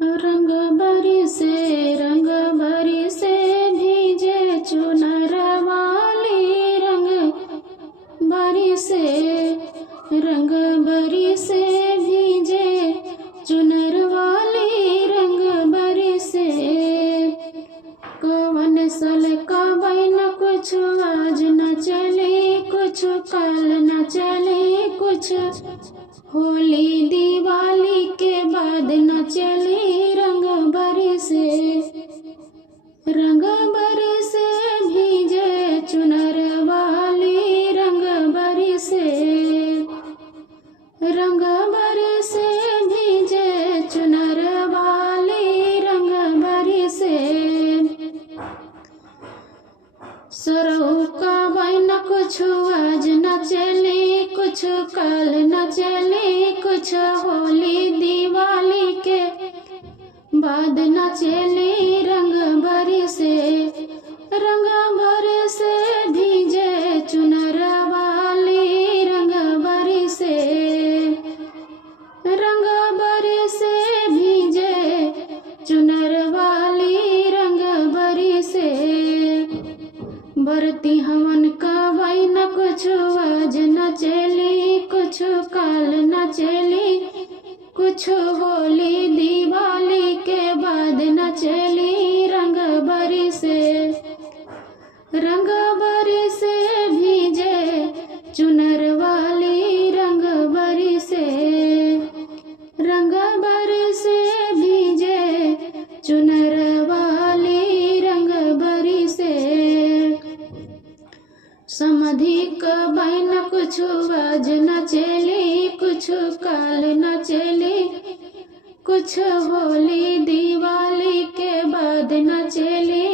रंग बरी से भीजे चुनर वाली, रंग बरी से भीजे चुनर वाली, रंग बरी से। कवन सल का बैन कुछ आज न चले, कुछ कल न चले, कुछ होली दिवाली के बाद न चले, रंग बरी से भीजे चुनर वाली, रंग बरी से भीजे चुनर वाली, रंग बरी से। सरहु का बैन कुछ आज न चले, कुछ कल न चले, कुछ होली दिवाली के बाद न चले, रंग बरी से भीजे चुनर वाली, रंग बरी से भीजे चुनर वाली, रंग बरी से। बरती हमन का बैन कुछ आज न चली, कुछ काल न चली, कुछ होली दिवाली के बाद न चली, रंग बरी से भीजे चुनर वाली, रंग बरी से भीजे चुनर वाली, रंग बरी से। समधि का बैन कुछ आज न चली, कुछ काल न चली, कुछ होली दिवाली के बाद न चली,